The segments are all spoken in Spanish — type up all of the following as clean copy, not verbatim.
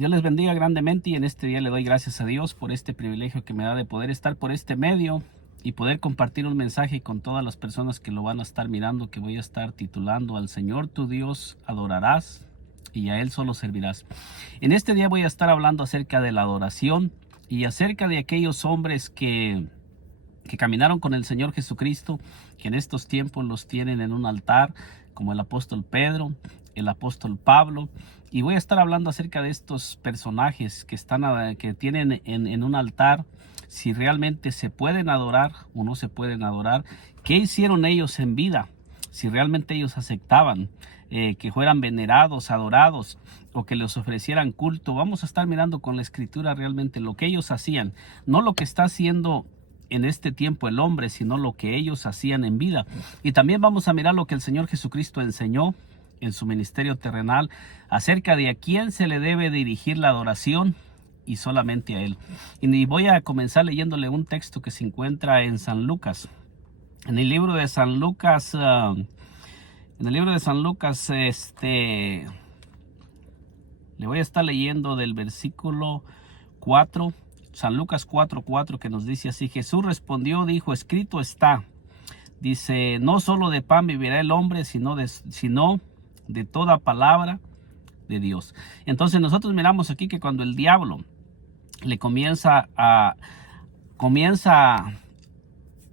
Dios les bendiga grandemente y en este día le doy gracias a Dios por este privilegio que me da de poder estar por este medio y poder compartir un mensaje con todas las personas que lo van a estar mirando, que voy a estar titulando Al Señor tu Dios adorarás y a Él solo servirás. En este día voy a estar hablando acerca de la adoración y acerca de aquellos hombres que caminaron con el Señor Jesucristo, que en estos tiempos los tienen en un altar, como el apóstol Pedro, el apóstol Pablo, y voy a estar hablando acerca de estos personajes que tienen en un altar, si realmente se pueden adorar o no se pueden adorar, qué hicieron ellos en vida, si realmente ellos aceptaban que fueran venerados, adorados, o que les ofrecieran culto. Vamos a estar mirando con la escritura realmente lo que ellos hacían, no lo que está haciendo en este tiempo el hombre, sino lo que ellos hacían en vida. Y también vamos a mirar lo que el Señor Jesucristo enseñó en su ministerio terrenal acerca de a quién se le debe dirigir la adoración, y solamente a Él. Y voy a comenzar leyéndole un texto que se encuentra en San Lucas. En el libro de San Lucas, le voy a estar leyendo del versículo 4, San Lucas 4:4, que nos dice así: Jesús respondió, dijo, escrito está. Dice, no solo de pan vivirá el hombre, sino de toda palabra de Dios. Entonces nosotros miramos aquí que cuando el diablo le comienza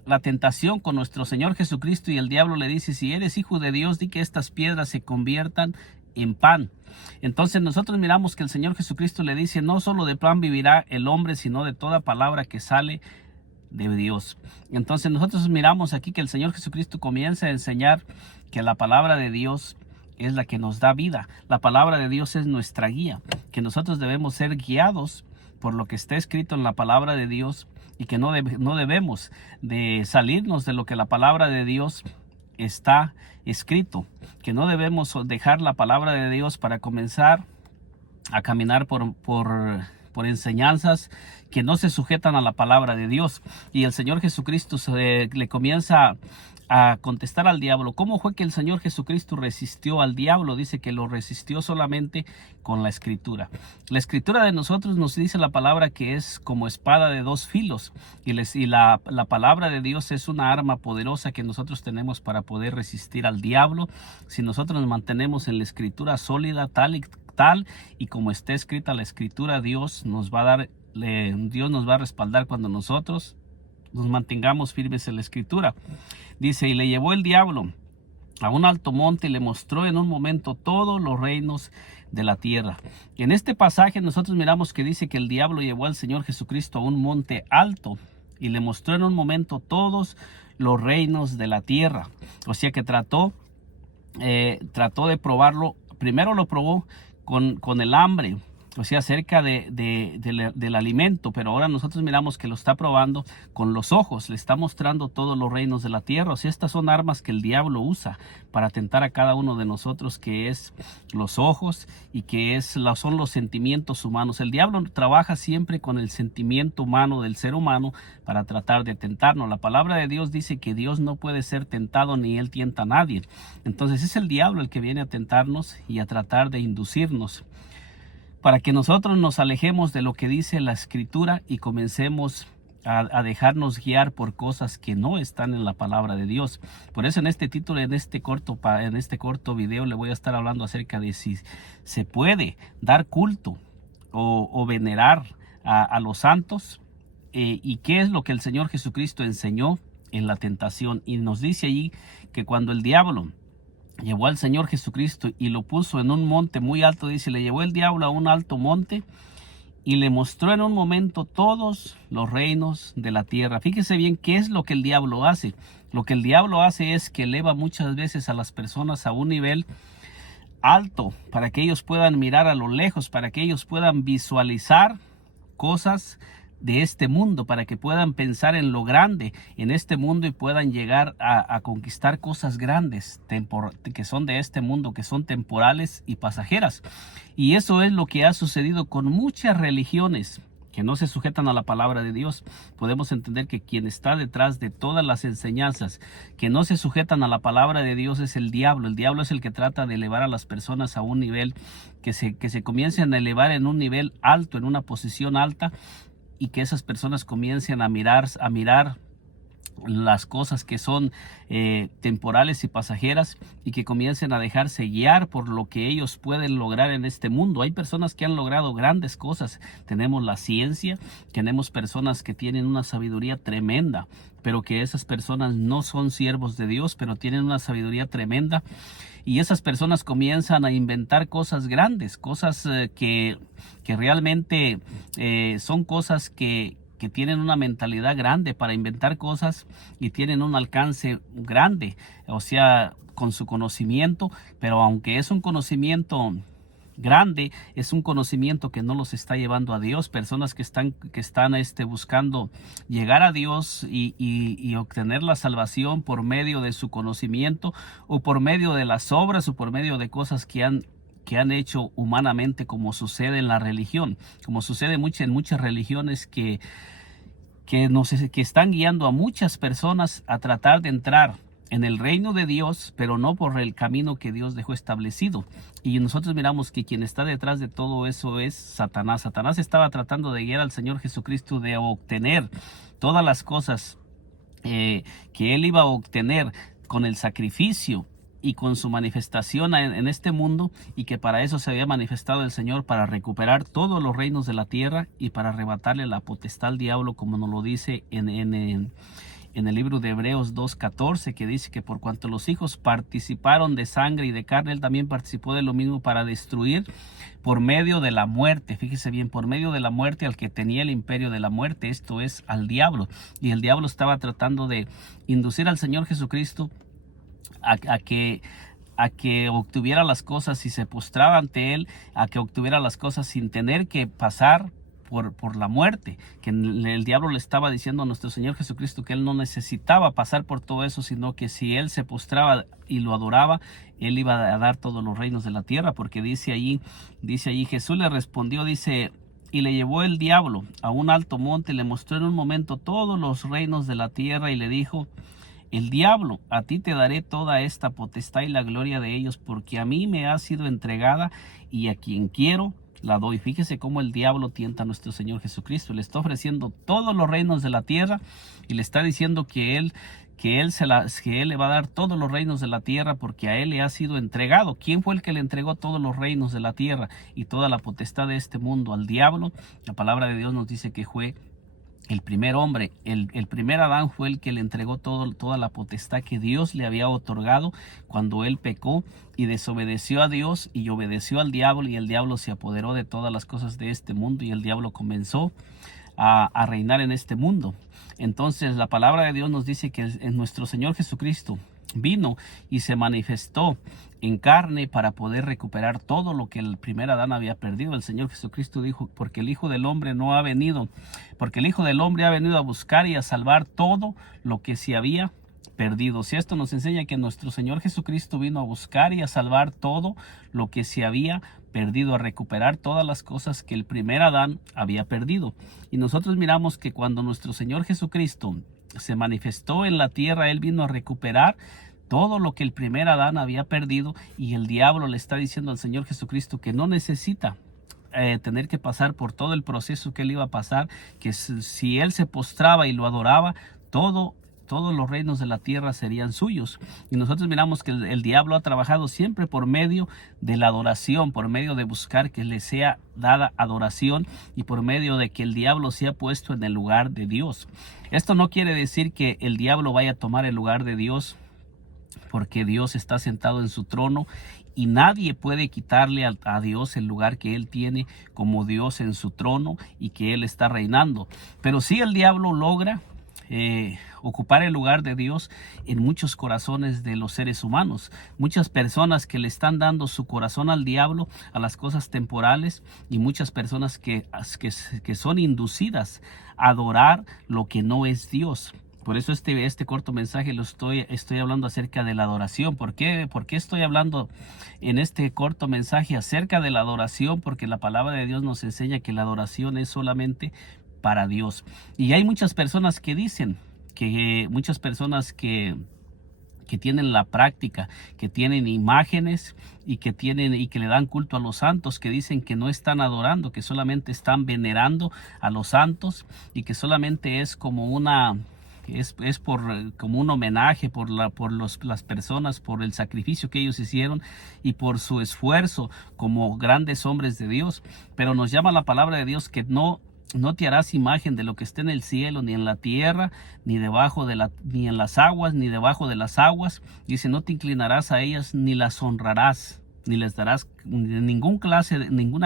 la tentación con nuestro Señor Jesucristo, y el diablo le dice, si eres hijo de Dios, di que estas piedras se conviertan en pan. Entonces nosotros miramos que el Señor Jesucristo le dice, no solo de pan vivirá el hombre, sino de toda palabra que sale de Dios. Entonces nosotros miramos aquí que el Señor Jesucristo comienza a enseñar que la palabra de Dios es la que nos da vida. La palabra de Dios es nuestra guía, que nosotros debemos ser guiados por lo que está escrito en la palabra de Dios, y que no debemos de salirnos de lo que la palabra de Dios está escrito, que no debemos dejar la palabra de Dios para comenzar a caminar por enseñanzas que no se sujetan a la palabra de Dios. Y el Señor Jesucristo le comienza a contestar al diablo. ¿Cómo fue que el Señor Jesucristo resistió al diablo? Dice que lo resistió solamente con la escritura. La escritura de nosotros nos dice la palabra que es como espada de dos filos, y la palabra de Dios es una arma poderosa que nosotros tenemos para poder resistir al diablo. Si nosotros nos mantenemos en la escritura sólida, tal y como está escrita la escritura, Dios nos va a respaldar cuando nosotros nos mantengamos firmes en la escritura. Dice, y le llevó el diablo a un alto monte y le mostró en un momento todos los reinos de la tierra. En este pasaje nosotros miramos que dice que el diablo llevó al Señor Jesucristo a un monte alto y le mostró en un momento todos los reinos de la tierra. O sea que trató de probarlo. Primero lo probó con el hambre, o sea, acerca del alimento, pero ahora nosotros miramos que lo está probando con los ojos, le está mostrando todos los reinos de la tierra. O sea, estas son armas que el diablo usa para tentar a cada uno de nosotros, que es los ojos y que son los sentimientos humanos. El diablo trabaja siempre con el sentimiento humano del ser humano para tratar de tentarnos. La palabra de Dios dice que Dios no puede ser tentado ni Él tienta a nadie. Entonces es el diablo el que viene a tentarnos y a tratar de inducirnos para que nosotros nos alejemos de lo que dice la escritura y comencemos a dejarnos guiar por cosas que no están en la palabra de Dios. Por eso en este título, en este corto video, le voy a estar hablando acerca de si se puede dar culto o venerar a los santos, y qué es lo que el Señor Jesucristo enseñó en la tentación. Y nos dice allí que cuando el diablo llevó al Señor Jesucristo y lo puso en un monte muy alto, dice, le llevó el diablo a un alto monte y le mostró en un momento todos los reinos de la tierra. Fíjese bien qué es lo que el diablo hace. Lo que el diablo hace es que eleva muchas veces a las personas a un nivel alto para que ellos puedan mirar a lo lejos, para que ellos puedan visualizar cosas de este mundo, para que puedan pensar en lo grande en este mundo y puedan llegar a conquistar cosas grandes que son de este mundo, que son temporales y pasajeras. Y eso es lo que ha sucedido con muchas religiones que no se sujetan a la palabra de Dios, podemos entender que quien está detrás de todas las enseñanzas que no se sujetan a la palabra de Dios es el diablo. El diablo es el que trata de elevar a las personas a un nivel, que se comiencen a elevar en un nivel alto, en una posición alta, y que esas personas comiencen a mirar las cosas que son temporales y pasajeras, y que comiencen a dejarse guiar por lo que ellos pueden lograr en este mundo. Hay personas que han logrado grandes cosas. Tenemos la ciencia, tenemos personas que tienen una sabiduría tremenda, pero que esas personas no son siervos de Dios, pero tienen una sabiduría tremenda. Y esas personas comienzan a inventar cosas grandes, cosas que realmente son cosas que tienen una mentalidad grande para inventar cosas, y tienen un alcance grande, o sea, con su conocimiento. Pero aunque es un conocimiento grande, es un conocimiento que no los está llevando a Dios. Personas que están buscando llegar a Dios y obtener la salvación por medio de su conocimiento, o por medio de las obras, o por medio de cosas que han hecho humanamente, como sucede en la religión, como sucede en muchas religiones que están guiando a muchas personas a tratar de entrar en el reino de Dios, pero no por el camino que Dios dejó establecido. Y nosotros miramos que quien está detrás de todo eso es Satanás. Satanás estaba tratando de guiar al Señor Jesucristo de obtener todas las cosas que él iba a obtener con el sacrificio y con su manifestación en este mundo, y que para eso se había manifestado el Señor, para recuperar todos los reinos de la tierra y para arrebatarle la potestad al diablo, como nos lo dice en el libro de Hebreos 2:14, que dice que por cuanto los hijos participaron de sangre y de carne, él también participó de lo mismo, para destruir por medio de la muerte. Fíjese bien, por medio de la muerte al que tenía el imperio de la muerte, esto es, al diablo. Y el diablo estaba tratando de inducir al Señor Jesucristo a que obtuviera las cosas y se postraba ante él, a que obtuviera las cosas sin tener que pasar por la muerte. Que el diablo le estaba diciendo a nuestro Señor Jesucristo que él no necesitaba pasar por todo eso, sino que si él se postraba y lo adoraba, él iba a dar todos los reinos de la tierra. Porque dice allí, Jesús le respondió, dice: y le llevó el diablo a un alto monte, le mostró en un momento todos los reinos de la tierra, y le dijo: el diablo, a ti te daré toda esta potestad y la gloria de ellos, porque a mí me ha sido entregada, y a quien quiero la doy. Fíjese cómo el diablo tienta a nuestro Señor Jesucristo. Le está ofreciendo todos los reinos de la tierra, y le está diciendo que él le va a dar todos los reinos de la tierra, porque a él le ha sido entregado. ¿Quién fue el que le entregó todos los reinos de la tierra y toda la potestad de este mundo? Al diablo. La palabra de Dios nos dice que fue el primer hombre, el primer Adán, fue el que le entregó toda la potestad que Dios le había otorgado cuando él pecó y desobedeció a Dios y obedeció al diablo, y el diablo se apoderó de todas las cosas de este mundo, y el diablo comenzó a reinar en este mundo. Entonces la palabra de Dios nos dice que nuestro Señor Jesucristo vino y se manifestó en carne para poder recuperar todo lo que el primer Adán había perdido. El Señor Jesucristo dijo: porque el Hijo del Hombre ha venido a buscar y a salvar todo lo que se había perdido. Si esto nos enseña que nuestro Señor Jesucristo vino a buscar y a salvar todo lo que se había perdido, a recuperar todas las cosas que el primer Adán había perdido. Y nosotros miramos que cuando nuestro Señor Jesucristo se manifestó en la tierra, él vino a recuperar todo lo que el primer Adán había perdido, y el diablo le está diciendo al Señor Jesucristo que no necesita tener que pasar por todo el proceso que él iba a pasar, que si él se postraba y lo adoraba, todos los reinos de la tierra serían suyos. Y nosotros miramos que el diablo ha trabajado siempre por medio de la adoración, por medio de buscar que le sea dada adoración, y por medio de que el diablo sea puesto en el lugar de Dios. Esto no quiere decir que el diablo vaya a tomar el lugar de Dios, porque Dios está sentado en su trono y nadie puede quitarle a Dios el lugar que él tiene como Dios en su trono y que él está reinando. Pero sí, el diablo logra ocupar el lugar de Dios en muchos corazones de los seres humanos. Muchas personas que le están dando su corazón al diablo, a las cosas temporales, y muchas personas que son inducidas a adorar lo que no es Dios. Por eso este corto mensaje estoy hablando acerca de la adoración. ¿Por qué estoy hablando en este corto mensaje acerca de la adoración? Porque la palabra de Dios nos enseña que la adoración es solamente para Dios. Y hay muchas personas que dicen, muchas personas que tienen la práctica, que tienen imágenes y que le dan culto a los santos, que dicen que no están adorando, que solamente están venerando a los santos y que solamente es como como un homenaje por las personas, por el sacrificio que ellos hicieron y por su esfuerzo como grandes hombres de Dios. Pero nos llama la palabra de Dios que no te harás imagen de lo que esté en el cielo, ni en la tierra, ni ni en las aguas, ni debajo de las aguas. Dice, no te inclinarás a ellas, ni las honrarás, ni les darás ninguna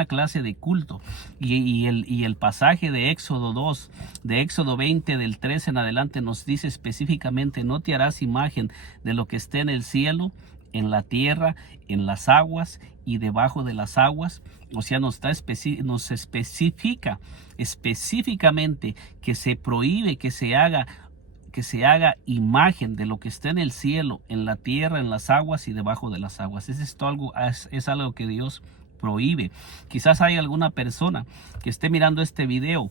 clase de culto. Y el pasaje de Éxodo 2, de Éxodo 20, del 13 en adelante, nos dice específicamente, no te harás imagen de lo que esté en el cielo, en la tierra, en las aguas y debajo de las aguas. O sea, nos especifica específicamente que se prohíbe que se haga imagen de lo que está en el cielo, en la tierra, en las aguas y debajo de las aguas. Es algo que Dios prohíbe. Quizás hay alguna persona que esté mirando este video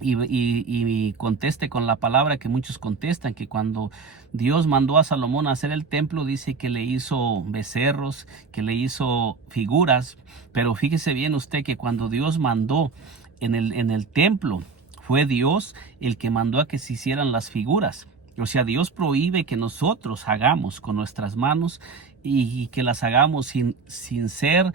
y conteste con la palabra que muchos contestan, que cuando Dios mandó a Salomón a hacer el templo, dice que le hizo becerros, que le hizo figuras. Pero fíjese bien usted que cuando Dios mandó en el templo, fue Dios el que mandó a que se hicieran las figuras. O sea, Dios prohíbe que nosotros hagamos con nuestras manos y que las hagamos sin ser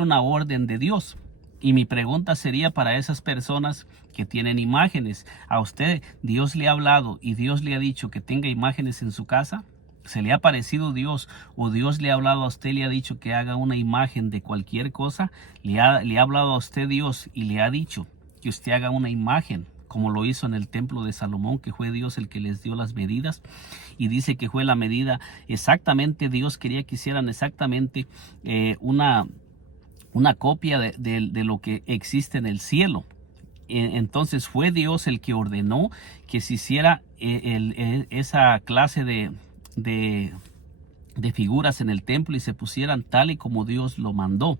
una orden de Dios. Y mi pregunta sería para esas personas que tienen imágenes. ¿A usted Dios le ha hablado y Dios le ha dicho que tenga imágenes en su casa? ¿Se le ha parecido Dios o Dios le ha hablado a usted y le ha dicho que haga una imagen de cualquier cosa? ¿Le ha hablado a usted Dios y le ha dicho que usted haga una imagen, como lo hizo en el templo de Salomón, que fue Dios el que les dio las medidas? Y dice que fue la medida exactamente, Dios quería que hicieran exactamente una copia de lo que existe en el cielo. Entonces fue Dios el que ordenó que se hiciera esa clase de figuras en el templo y se pusieran tal y como Dios lo mandó.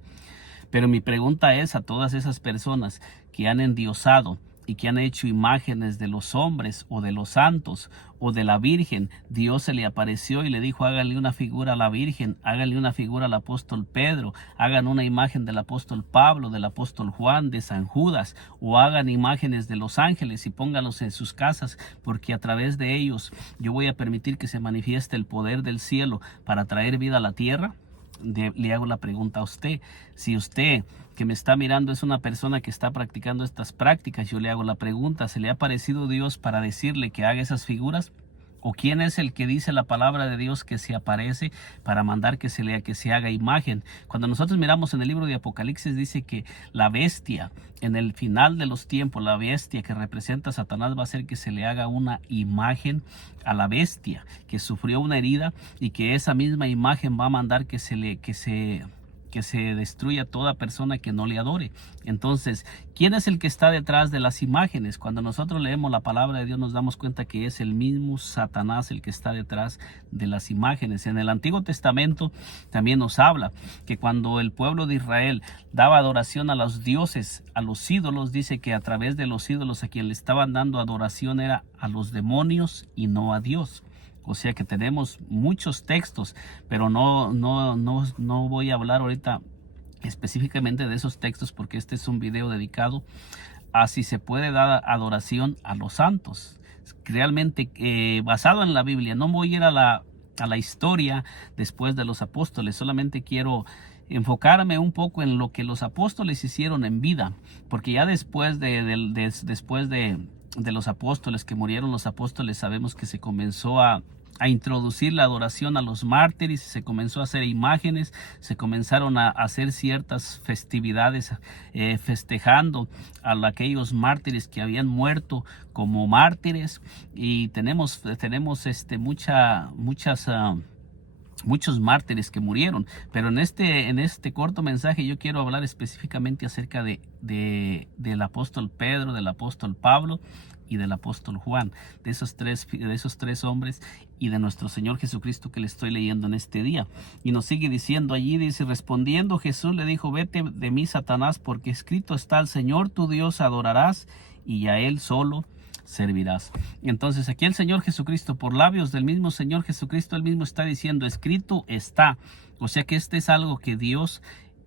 Pero mi pregunta es a todas esas personas que han endiosado y que han hecho imágenes de los hombres o de los santos o de la Virgen. Dios se le apareció y le dijo, háganle una figura a la Virgen, háganle una figura al apóstol Pedro, hagan una imagen del apóstol Pablo, del apóstol Juan, de San Judas, o hagan imágenes de los ángeles y pónganlos en sus casas, porque a través de ellos yo voy a permitir que se manifieste el poder del cielo para traer vida a la tierra. Le hago la pregunta a usted. Si usted que me está mirando es una persona que está practicando estas prácticas, yo le hago la pregunta, ¿se le ha parecido Dios para decirle que haga esas figuras? ¿O quién es el que dice la palabra de Dios que se aparece para mandar que se haga imagen? Cuando nosotros miramos en el libro de Apocalipsis, dice que la bestia, en el final de los tiempos, la bestia que representa a Satanás va a hacer que se le haga una imagen a la bestia que sufrió una herida, y que esa misma imagen va a mandar que se destruya toda persona que no le adore. Entonces, ¿quién es el que está detrás de las imágenes? Cuando nosotros leemos la palabra de Dios nos damos cuenta que es el mismo Satanás el que está detrás de las imágenes. En el Antiguo Testamento también nos habla que cuando el pueblo de Israel daba adoración a los dioses, a los ídolos, dice que a través de los ídolos a quien le estaban dando adoración era a los demonios y no a Dios. O sea que tenemos muchos textos, pero no voy a hablar ahorita específicamente de esos textos, porque este es un video dedicado a si se puede dar adoración a los santos. Realmente basado en la Biblia. No voy a ir a la historia después de los apóstoles, solamente quiero enfocarme un poco en lo que los apóstoles hicieron en vida, porque ya después de los apóstoles, que murieron los apóstoles, sabemos que se comenzó a introducir la adoración a los mártires, se comenzó a hacer imágenes, se comenzaron a hacer ciertas festividades festejando a aquellos mártires que habían muerto como mártires. Y tenemos muchas muchos mártires que murieron. Pero en este corto mensaje yo quiero hablar específicamente acerca del apóstol Pedro, del apóstol Pablo y del apóstol Juan, de esos tres hombres, y de nuestro Señor Jesucristo que le estoy leyendo en este día. Y nos sigue diciendo allí, dice: respondiendo Jesús le dijo: vete de mí, Satanás, porque escrito está: al Señor tu Dios adorarás y a Él solo servirás. Entonces aquí el Señor Jesucristo, por labios del mismo Señor Jesucristo, él mismo está diciendo: escrito está. O sea que este es algo que Dios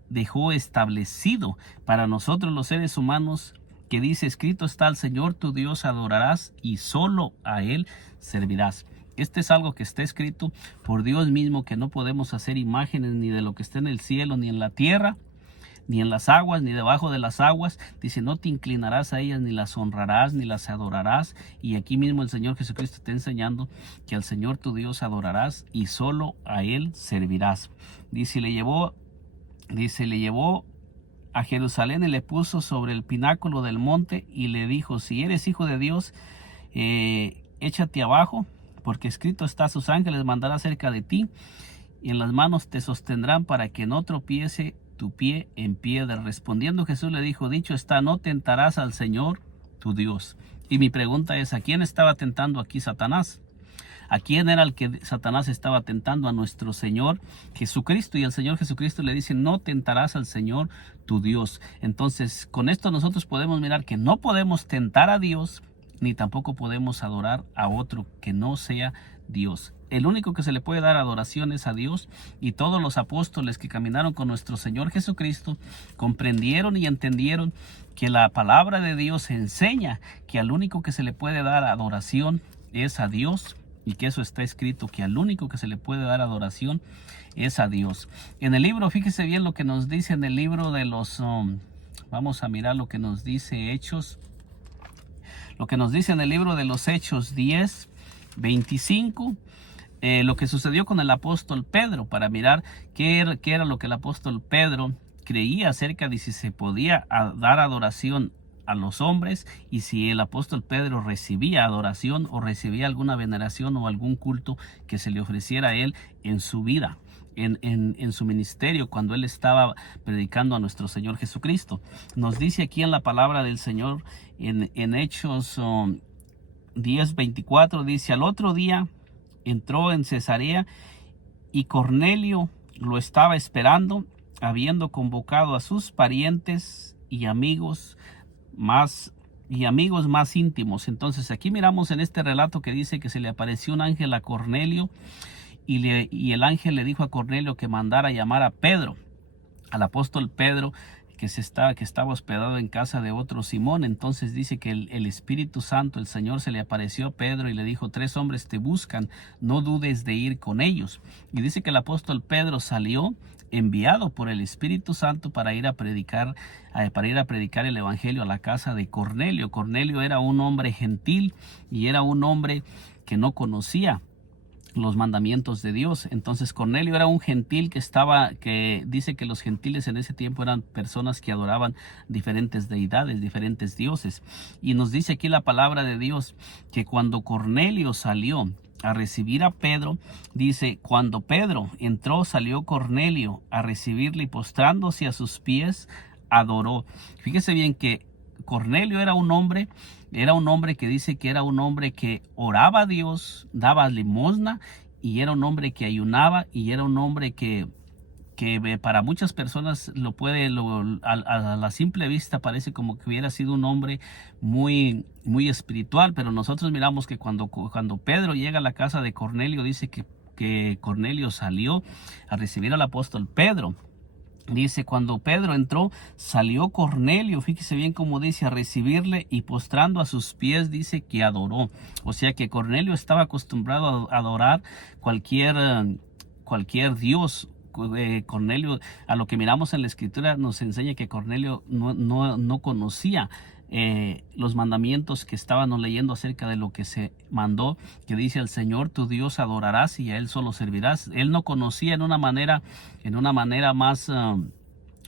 dejó establecido para nosotros los seres humanos, que dice: escrito está: al Señor tu Dios adorarás y solo a Él servirás. Este es algo que está escrito por Dios mismo, que no podemos hacer imágenes ni de lo que está en el cielo, ni en la tierra, ni en las aguas, ni debajo de las aguas. Dice: no te inclinarás a ellas, ni las honrarás, ni las adorarás. Y aquí mismo el Señor Jesucristo está enseñando que al Señor tu Dios adorarás y solo a Él servirás. Dice: le llevó a Jerusalén y le puso sobre el pináculo del monte y le dijo: si eres hijo de Dios, échate abajo, porque escrito está: sus ángeles mandará cerca de ti, y en las manos te sostendrán para que no tropiece tu pie en piedra. Respondiendo Jesús le dijo: dicho está: no tentarás al Señor tu Dios. Y mi pregunta es: ¿a quién estaba tentando aquí Satanás? ¿A quién era el que Satanás estaba tentando? A nuestro Señor Jesucristo. Y el Señor Jesucristo le dice: no tentarás al Señor tu Dios. Entonces, con esto nosotros podemos mirar que no podemos tentar a Dios, ni tampoco podemos adorar a otro que no sea Dios. El único que se le puede dar adoración es a Dios, y todos los apóstoles que caminaron con nuestro Señor Jesucristo comprendieron y entendieron que la palabra de Dios enseña que al único que se le puede dar adoración es a Dios, y que eso está escrito, que al único que se le puede dar adoración es a Dios. En el libro, fíjese bien lo que nos dice en el libro de los... vamos a mirar lo que nos dice Hechos. Lo que nos dice en el libro de los Hechos 10:25. Lo que sucedió con el apóstol Pedro, para mirar qué era lo que el apóstol Pedro creía acerca de si se podía dar adoración a los hombres, y si el apóstol Pedro recibía adoración o recibía alguna veneración o algún culto que se le ofreciera a él en su vida, en su ministerio, cuando él estaba predicando a nuestro Señor Jesucristo. Nos dice aquí en la palabra del Señor, en Hechos 10:24, dice: al otro día entró en Cesarea, y Cornelio lo estaba esperando, habiendo convocado a sus parientes y amigos más íntimos. Entonces aquí miramos en este relato que dice que se le apareció un ángel a Cornelio, y el ángel le dijo a Cornelio que mandara llamar a Pedro, al apóstol Pedro, que estaba hospedado en casa de otro Simón. Entonces dice que el Espíritu Santo, el Señor, se le apareció a Pedro y le dijo: 3 hombres te buscan, no dudes de ir con ellos. Y dice que el apóstol Pedro salió enviado por el Espíritu Santo para ir a predicar el evangelio a la casa de Cornelio. Cornelio era un hombre gentil, y era un hombre que no conocía los mandamientos de Dios. Entonces Cornelio era un gentil que dice que los gentiles en ese tiempo eran personas que adoraban diferentes deidades, diferentes dioses. Y nos dice aquí la palabra de Dios que cuando Cornelio salió a recibir a Pedro, dice: cuando Pedro entró, salió Cornelio a recibirle, y postrándose a sus pies adoró. Fíjese bien que Cornelio era un hombre que dice que era un hombre que oraba a Dios, daba limosna, y era un hombre que ayunaba, y era un hombre que para muchas personas a la simple vista parece como que hubiera sido un hombre muy, muy espiritual. Pero nosotros miramos que cuando Pedro llega a la casa de Cornelio, dice que Cornelio salió a recibir al apóstol Pedro. Dice: cuando Pedro entró, salió Cornelio, fíjese bien cómo dice, a recibirle, y postrando a sus pies, dice que adoró. O sea que Cornelio estaba acostumbrado a adorar cualquier dios. Cornelio, a lo que miramos en la escritura, nos enseña que Cornelio no conocía los mandamientos que estábamos leyendo acerca de lo que se mandó, que dice: al Señor tu Dios adorarás y a Él solo servirás. Él no conocía en una manera más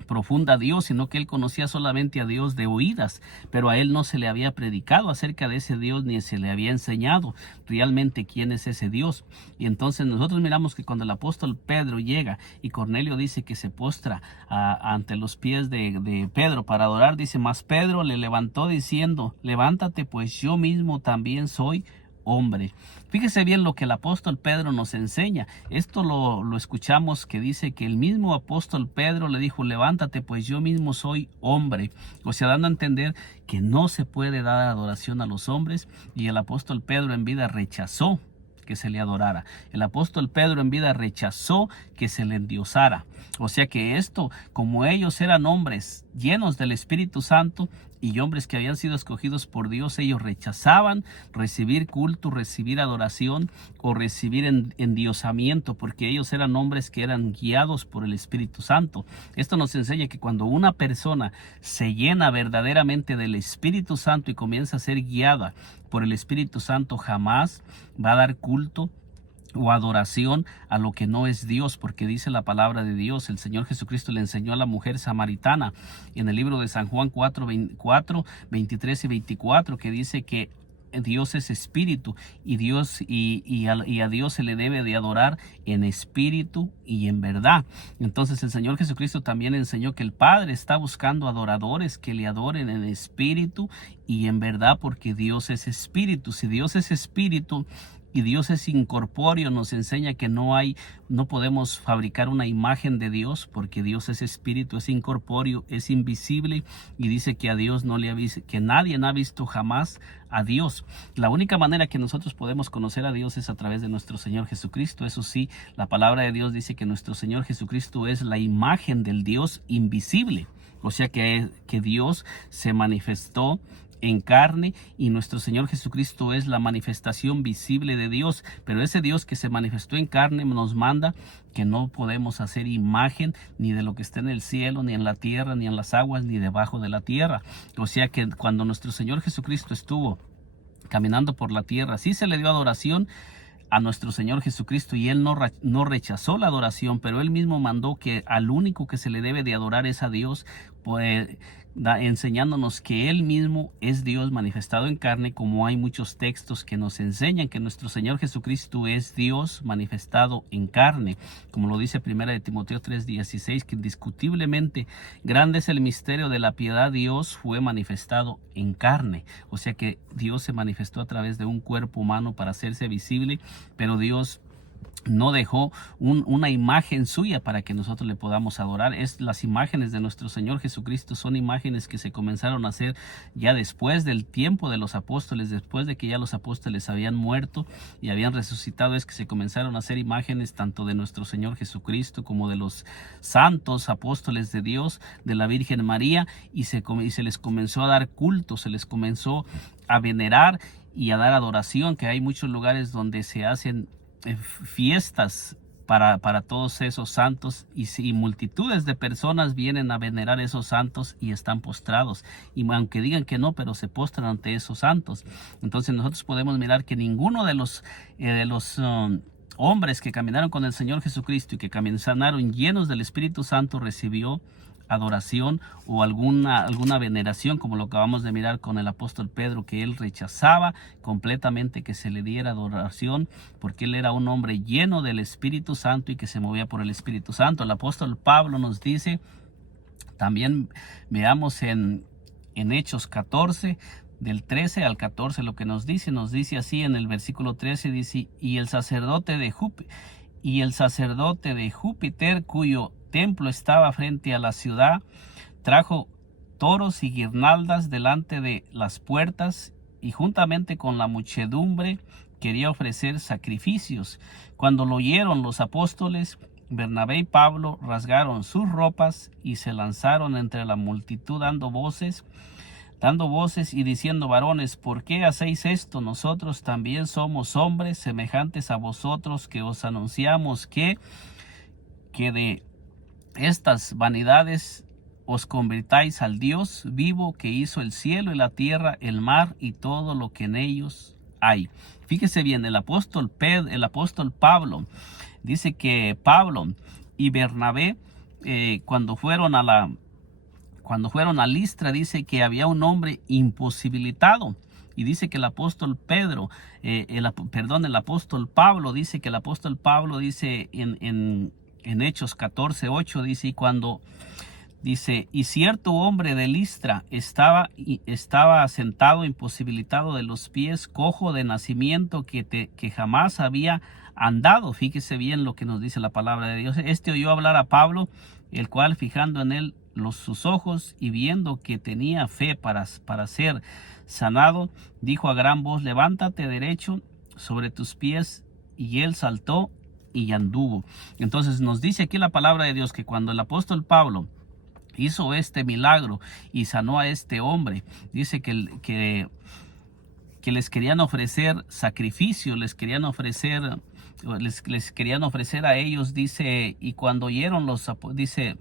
profunda a Dios, sino que él conocía solamente a Dios de oídas, pero a él no se le había predicado acerca de ese Dios ni se le había enseñado realmente quién es ese Dios. Y entonces nosotros miramos que cuando el apóstol Pedro llega y Cornelio dice que se postra ante los pies de Pedro para adorar, dice, mas Pedro le levantó diciendo, levántate, pues yo mismo también soy hombre. Fíjese bien lo que el apóstol Pedro nos enseña. Esto lo escuchamos que dice que el mismo apóstol Pedro le dijo, levántate, pues yo mismo soy hombre. O sea, dando a entender que no se puede dar adoración a los hombres, y el apóstol Pedro en vida rechazó que se le adorara. El apóstol Pedro en vida rechazó que se le endiosara. O sea que esto, como ellos eran hombres llenos del Espíritu Santo y hombres que habían sido escogidos por Dios, ellos rechazaban recibir culto, recibir adoración o recibir endiosamiento, porque ellos eran hombres que eran guiados por el Espíritu Santo. Esto nos enseña que cuando una persona se llena verdaderamente del Espíritu Santo y comienza a ser guiada por el Espíritu Santo, jamás va a dar culto o adoración a lo que no es Dios, porque dice la palabra de Dios, el Señor Jesucristo le enseñó a la mujer samaritana en el libro de San Juan 23 y 24, que dice que Dios es espíritu y a Dios se le debe de adorar en espíritu y en verdad. Entonces el Señor Jesucristo también enseñó que el Padre está buscando adoradores que le adoren en espíritu y en verdad, porque Dios es espíritu. Si Dios es espíritu y Dios es incorpóreo, nos enseña que no podemos fabricar una imagen de Dios, porque Dios es espíritu, es incorpóreo, es invisible, y dice que a Dios que nadie ha visto jamás a Dios. La única manera que nosotros podemos conocer a Dios es a través de nuestro Señor Jesucristo. Eso sí, la palabra de Dios dice que nuestro Señor Jesucristo es la imagen del Dios invisible. O sea que Dios se manifestó en carne, y nuestro Señor Jesucristo es la manifestación visible de Dios. Pero ese Dios que se manifestó en carne nos manda que no podemos hacer imagen ni de lo que está en el cielo, ni en la tierra, ni en las aguas, ni debajo de la tierra. O sea que cuando nuestro Señor Jesucristo estuvo caminando por la tierra, sí se le dio adoración a nuestro Señor Jesucristo, y él no rechazó la adoración, pero él mismo mandó que al único que se le debe de adorar es a Dios, pues, enseñándonos que él mismo es Dios manifestado en carne, como hay muchos textos que nos enseñan que nuestro Señor Jesucristo es Dios manifestado en carne, como lo dice 1 de Timoteo 3:16, que indiscutiblemente grande es el misterio de la piedad, Dios fue manifestado en carne. O sea que Dios se manifestó a través de un cuerpo humano para hacerse visible, pero Dios no dejó una imagen suya para que nosotros le podamos adorar. Las imágenes de nuestro Señor Jesucristo son imágenes que se comenzaron a hacer ya después del tiempo de los apóstoles, después de que ya los apóstoles habían muerto y habían resucitado. Es que se comenzaron a hacer imágenes tanto de nuestro Señor Jesucristo como de los santos apóstoles de Dios, de la Virgen María, y se les comenzó a dar culto, se les comenzó a venerar y a dar adoración, que hay muchos lugares donde se hacen fiestas para todos esos santos, y multitudes de personas vienen a venerar esos santos y están postrados, y aunque digan que no, pero se postran ante esos santos. Entonces nosotros podemos mirar que ninguno de los hombres que caminaron con el Señor Jesucristo y que caminaron llenos del Espíritu Santo recibió adoración o alguna veneración, como lo acabamos de mirar con el apóstol Pedro, que él rechazaba completamente que se le diera adoración, porque él era un hombre lleno del Espíritu Santo y que se movía por el Espíritu Santo. El apóstol Pablo nos dice, también veamos en Hechos 14, del 13 al 14, lo que nos dice así en el versículo 13, dice, y el sacerdote de Júpiter, cuyo templo estaba frente a la ciudad, trajo toros y guirnaldas delante de las puertas, y juntamente con la muchedumbre quería ofrecer sacrificios. Cuando lo oyeron los apóstoles, Bernabé y Pablo rasgaron sus ropas y se lanzaron entre la multitud dando voces y diciendo, varones, ¿por qué hacéis esto? Nosotros también somos hombres semejantes a vosotros, que os anunciamos que de estas vanidades os convirtáis al Dios vivo, que hizo el cielo y la tierra, el mar y todo lo que en ellos hay. Fíjese bien, el apóstol Pablo dice que Pablo y Bernabé cuando fueron a Listra, dice que había un hombre imposibilitado. Y dice que el apóstol el apóstol Pablo, dice que el apóstol Pablo dice en Hechos 14:8, dice, y cierto hombre de Listra estaba sentado imposibilitado de los pies, cojo de nacimiento, que jamás había andado. Fíjese bien lo que nos dice la palabra de Dios. Este oyó hablar a Pablo, el cual, fijando en él sus ojos y viendo que tenía fe para ser sanado, dijo a gran voz: levántate derecho sobre tus pies. Y él saltó y anduvo. Entonces nos dice aquí la palabra de Dios que cuando el apóstol Pablo hizo este milagro y sanó a este hombre, dice que les querían ofrecer sacrificio, les querían ofrecer a ellos, dice, y cuando oyeron dice,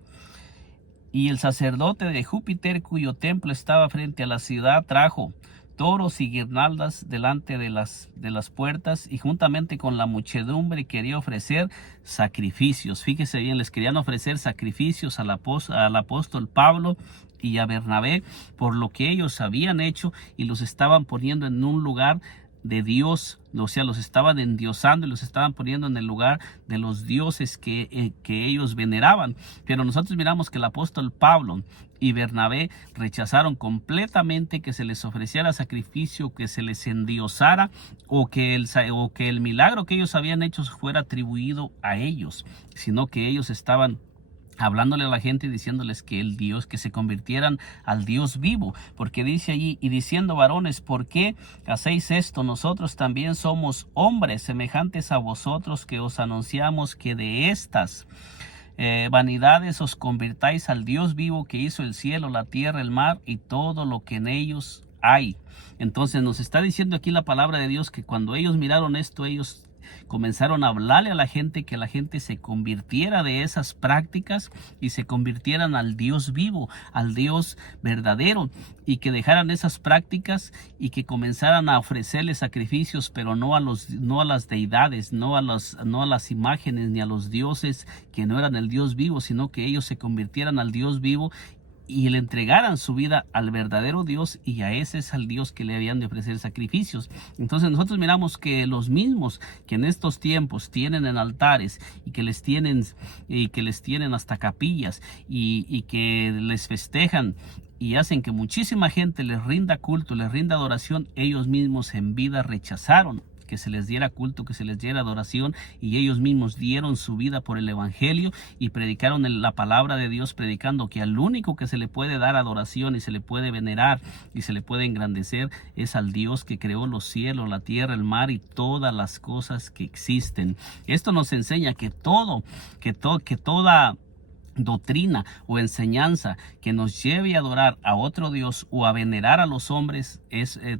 y el sacerdote de Júpiter, cuyo templo estaba frente a la ciudad, trajo toros y guirnaldas delante de las puertas, y juntamente con la muchedumbre quería ofrecer sacrificios. Fíjese bien, les querían ofrecer sacrificios al apóstol Pablo y a Bernabé por lo que ellos habían hecho, y los estaban poniendo en un lugar de Dios, o sea, los estaban endiosando y los estaban poniendo en el lugar de los dioses que ellos veneraban. Pero nosotros miramos que el apóstol Pablo y Bernabé rechazaron completamente que se les ofreciera sacrificio, que se les endiosara, o que el milagro que ellos habían hecho fuera atribuido a ellos, sino que ellos estaban hablándole a la gente y diciéndoles que se convirtieran al Dios vivo, porque dice allí, y diciendo: varones, ¿por qué hacéis esto? Nosotros también somos hombres semejantes a vosotros, que os anunciamos que de estas vanidades os convirtáis al Dios vivo, que hizo el cielo, la tierra, el mar y todo lo que en ellos hay. Entonces nos está diciendo aquí la palabra de Dios que cuando ellos miraron esto, ellos comenzaron a hablarle a la gente, que la gente se convirtiera de esas prácticas y se convirtieran al Dios vivo, al Dios verdadero, y que dejaran esas prácticas y que comenzaran a ofrecerles sacrificios, pero no a las deidades, no a las imágenes ni a los dioses que no eran el Dios vivo, sino que ellos se convirtieran al Dios vivo y le entregaran su vida al verdadero Dios, y a ese es al Dios que le habían de ofrecer sacrificios. Entonces nosotros miramos que los mismos que en estos tiempos tienen en altares y que les tienen hasta capillas y que les festejan y hacen que muchísima gente les rinda culto, les rinda adoración, ellos mismos en vida rechazaron que se les diera culto, que se les diera adoración, y ellos mismos dieron su vida por el evangelio y predicaron la palabra de Dios, predicando que al único que se le puede dar adoración y se le puede venerar y se le puede engrandecer es al Dios que creó los cielos, la tierra, el mar y todas las cosas que existen. Esto nos enseña que toda doctrina o enseñanza que nos lleve a adorar a otro Dios o a venerar a los hombres,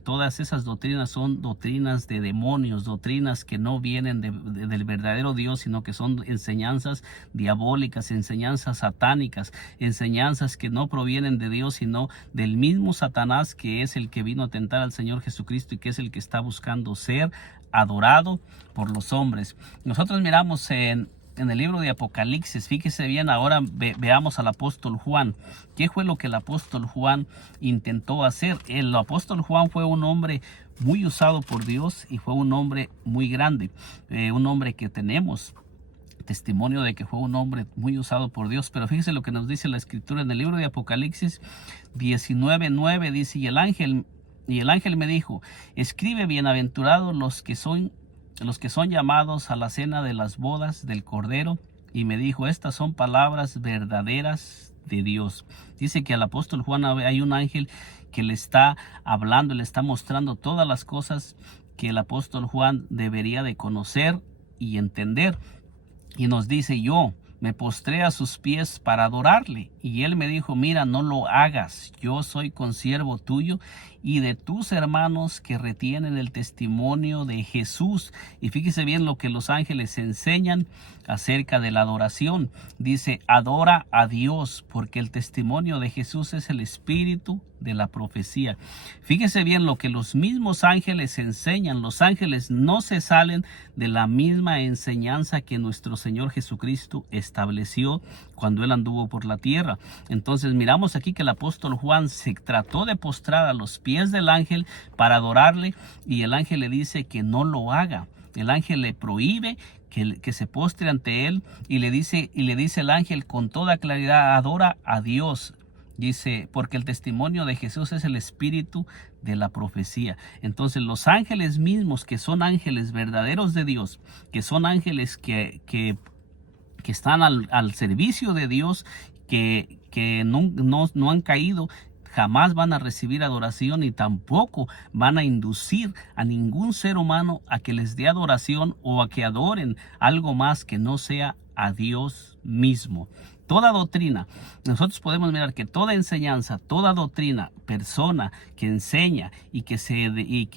todas esas doctrinas son doctrinas de demonios, doctrinas que no vienen del verdadero Dios, sino que son enseñanzas diabólicas, enseñanzas satánicas, enseñanzas que no provienen de Dios, sino del mismo Satanás, que es el que vino a tentar al Señor Jesucristo y que es el que está buscando ser adorado por los hombres. Nosotros miramos en el libro de Apocalipsis, fíjese bien, ahora veamos al apóstol Juan. ¿Qué fue lo que el apóstol Juan intentó hacer? El apóstol Juan fue un hombre muy usado por Dios y fue un hombre muy grande, un hombre que tenemos testimonio de que fue un hombre muy usado por Dios. Pero fíjese lo que nos dice la escritura en el libro de Apocalipsis 19:9, dice: y el ángel me dijo: escribe, bienaventurados los que son llamados a la cena de las bodas del Cordero. Y me dijo: estas son palabras verdaderas de Dios. Dice que al apóstol Juan hay un ángel que le está hablando, le está mostrando todas las cosas que el apóstol Juan debería de conocer y entender. Y nos dice: yo me postré a sus pies para adorarle. Y él me dijo: mira, no lo hagas. Yo soy consiervo tuyo y de tus hermanos que retienen el testimonio de Jesús. Y fíjese bien lo que los ángeles enseñan acerca de la adoración. Dice: adora a Dios, porque el testimonio de Jesús es el espíritu de la profecía. Fíjese bien lo que los mismos ángeles enseñan. Los ángeles no se salen de la misma enseñanza que nuestro Señor Jesucristo estableció cuando Él anduvo por la tierra. Entonces miramos aquí que el apóstol Juan se trató de postrar a los pies del ángel para adorarle, y el ángel le dice que no lo haga. El ángel le prohíbe que se postre ante él, y le dice el ángel con toda claridad: adora a Dios. Dice, porque el testimonio de Jesús es el espíritu de la profecía. Entonces los ángeles mismos, que son ángeles verdaderos de Dios, que son ángeles que están al servicio de Dios, que no han caído, jamás van a recibir adoración, y tampoco van a inducir a ningún ser humano a que les dé adoración o a que adoren algo más que no sea a Dios mismo. Toda doctrina, nosotros podemos mirar que toda enseñanza, toda doctrina, persona que enseña y que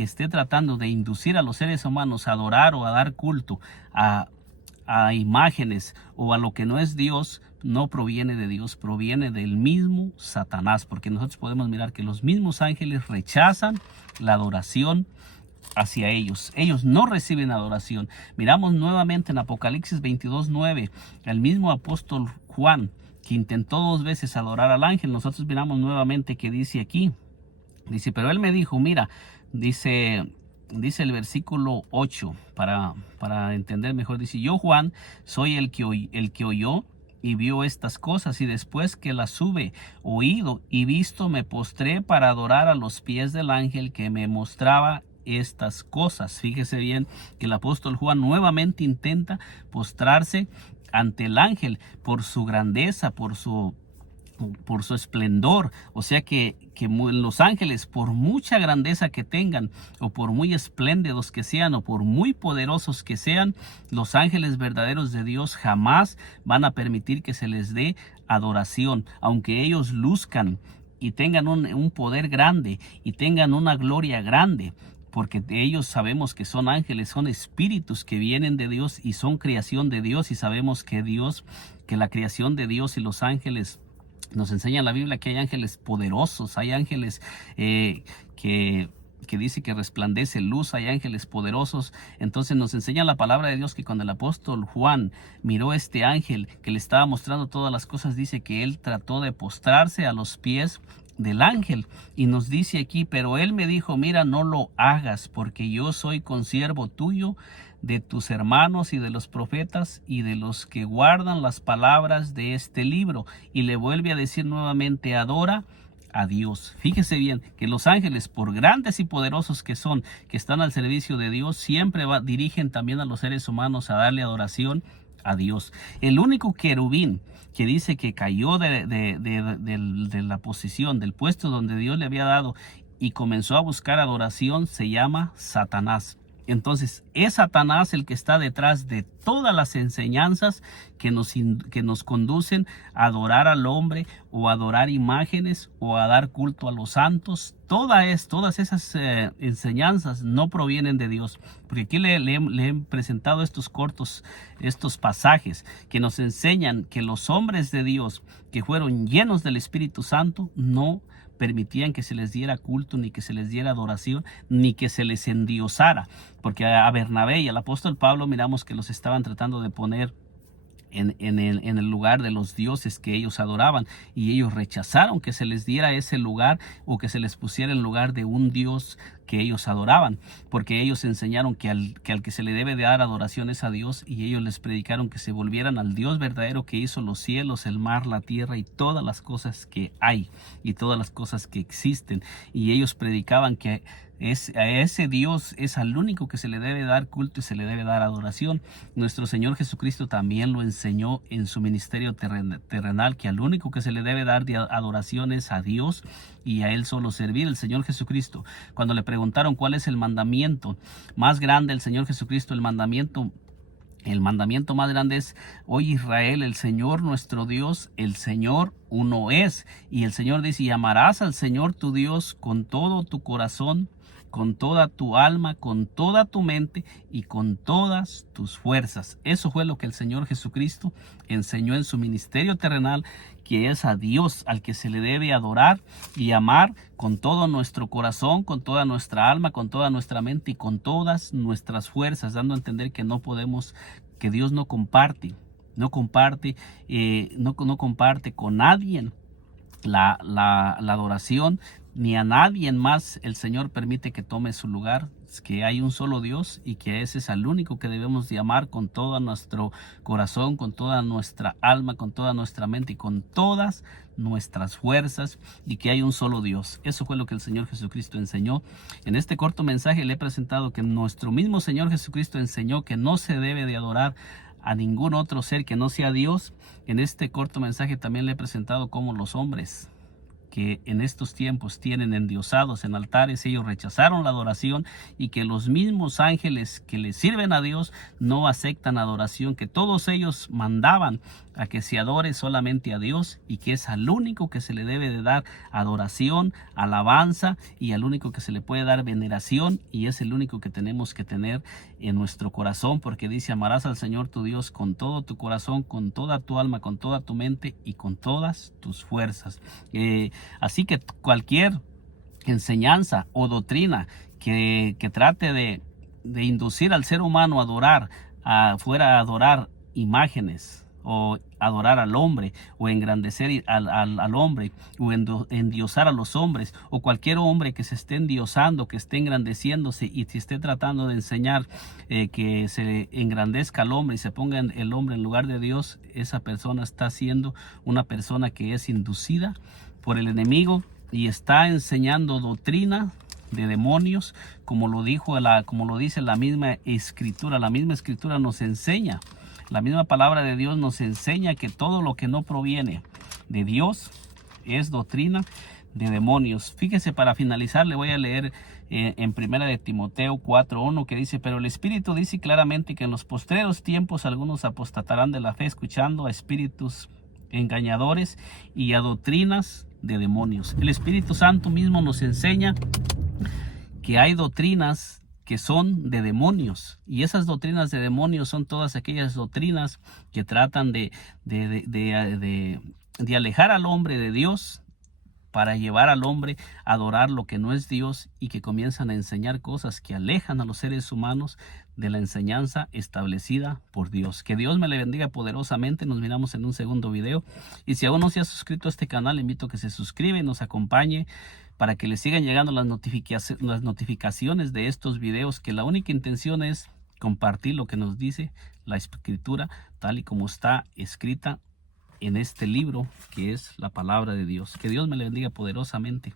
esté tratando de inducir a los seres humanos a adorar o a dar culto a imágenes o a lo que no es Dios, no proviene de Dios, proviene del mismo Satanás, porque nosotros podemos mirar que los mismos ángeles rechazan la adoración hacia ellos. Ellos no reciben adoración. Miramos nuevamente en Apocalipsis 22:9, el mismo apóstol Juan, que intentó 2 veces adorar al ángel. Nosotros miramos nuevamente que dice aquí, dice, pero él me dijo, mira, dice el versículo 8, para entender mejor, dice, yo Juan soy el que oyó y vio estas cosas, y después que las hube oído y visto, me postré para adorar a los pies del ángel que me mostraba estas cosas. Fíjese bien que el apóstol Juan nuevamente intenta postrarse ante el ángel por su grandeza, por su esplendor. O sea que los ángeles, por mucha grandeza que tengan, o por muy espléndidos que sean, o por muy poderosos que sean, los ángeles verdaderos de Dios jamás van a permitir que se les dé adoración, aunque ellos luzcan y tengan un poder grande y tengan una gloria grande. Porque ellos sabemos que son ángeles, son espíritus que vienen de Dios y son creación de Dios, y sabemos que la creación de Dios y los ángeles, nos enseña la Biblia que hay ángeles poderosos, hay ángeles que dice que resplandece luz, hay ángeles poderosos. Entonces nos enseña la palabra de Dios que cuando el apóstol Juan miró a este ángel que le estaba mostrando todas las cosas, dice que él trató de postrarse a los pies del ángel, y nos dice aquí, pero él me dijo, mira, no lo hagas, porque yo soy consiervo tuyo, de tus hermanos y de los profetas y de los que guardan las palabras de este libro. Y le vuelve a decir nuevamente, adora a Dios. Fíjese bien que los ángeles, por grandes y poderosos que son, que están al servicio de Dios, siempre dirigen también a los seres humanos a darle adoración a Dios. El único querubín que dice que cayó de la posición, del puesto donde Dios le había dado, y comenzó a buscar adoración, se llama Satanás. Entonces es Satanás el que está detrás de todas las enseñanzas que nos conducen a adorar al hombre, o a adorar imágenes, o a dar culto a los santos. Todas esas enseñanzas no provienen de Dios. Porque aquí le he presentado estos pasajes que nos enseñan que los hombres de Dios que fueron llenos del Espíritu Santo no permitían que se les diera culto, ni que se les diera adoración, ni que se les endiosara. Porque a Bernabé y al apóstol Pablo miramos que los estaban tratando de poner en el lugar de los dioses que ellos adoraban, y ellos rechazaron que se les diera ese lugar, o que se les pusiera en lugar de un Dios que ellos adoraban, porque ellos enseñaron que al que se le debe de dar adoración es a Dios, y ellos les predicaron que se volvieran al Dios verdadero que hizo los cielos, el mar, la tierra y todas las cosas que hay y todas las cosas que existen. Y ellos predicaban que a ese Dios es al único que se le debe dar culto y se le debe dar adoración. Nuestro Señor Jesucristo también lo enseñó en su ministerio terrenal, que al único que se le debe dar de adoración es a Dios, y a Él solo servir. El Señor Jesucristo, cuando le preguntaron cuál es el mandamiento más grande, el Señor Jesucristo, el mandamiento más grande es: oye Israel, el Señor nuestro Dios, el Señor uno es. Y el Señor dice: y amarás al Señor tu Dios con todo tu corazón, con toda tu alma, con toda tu mente y con todas tus fuerzas. Eso fue lo que el Señor Jesucristo enseñó en su ministerio terrenal, que es a Dios al que se le debe adorar y amar con todo nuestro corazón, con toda nuestra alma, con toda nuestra mente y con todas nuestras fuerzas, dando a entender que no podemos, que Dios no comparte, no comparte con nadie la adoración, ni a nadie más el Señor permite que tome su lugar, que hay un solo Dios y que ese es el único que debemos de amar con todo nuestro corazón, con toda nuestra alma, con toda nuestra mente y con todas nuestras fuerzas, y que hay un solo Dios. Eso fue lo que el Señor Jesucristo enseñó. En este corto mensaje le he presentado que nuestro mismo Señor Jesucristo enseñó que no se debe de adorar a ningún otro ser que no sea Dios. En este corto mensaje también le he presentado cómo los hombres que en estos tiempos tienen endiosados en altares, ellos rechazaron la adoración, y que los mismos ángeles que le sirven a Dios no aceptan adoración, que todos ellos mandaban a que se adore solamente a Dios, y que es al único que se le debe de dar adoración, alabanza, y al único que se le puede dar veneración, y es el único que tenemos que tener en nuestro corazón, porque dice: amarás al Señor tu Dios con todo tu corazón, con toda tu alma, con toda tu mente y con todas tus fuerzas. Así que cualquier enseñanza o doctrina que trate de inducir al ser humano a adorar, fuera a adorar imágenes, o adorar al hombre, o engrandecer al hombre, o endiosar a los hombres, o cualquier hombre que se esté endiosando, que esté engrandeciéndose y se esté tratando de enseñar que se engrandezca al hombre y se ponga el hombre en lugar de Dios, esa persona está siendo una persona que es inducida por el enemigo y está enseñando doctrina de demonios, como lo dice la misma escritura. La misma escritura nos enseña, la misma palabra de Dios nos enseña que todo lo que no proviene de Dios es doctrina de demonios. Fíjese, para finalizar le voy a leer en primera de Timoteo 4:1, que dice: pero el Espíritu dice claramente que en los postreros tiempos algunos apostatarán de la fe, escuchando a espíritus engañadores y a doctrinas de demonios. El Espíritu Santo mismo nos enseña que hay doctrinas que son de demonios, y esas doctrinas de demonios son todas aquellas doctrinas que tratan de alejar al hombre de Dios, para llevar al hombre a adorar lo que no es Dios, y que comienzan a enseñar cosas que alejan a los seres humanos de la enseñanza establecida por Dios. Que Dios me le bendiga poderosamente. Nos miramos en un segundo video, y si aún no se ha suscrito a este canal, le invito a que se suscriba y nos acompañe para que le sigan llegando las notificaciones de estos videos, que la única intención es compartir lo que nos dice la Escritura tal y como está escrita en este libro, que es la palabra de Dios. Que Dios me le bendiga poderosamente.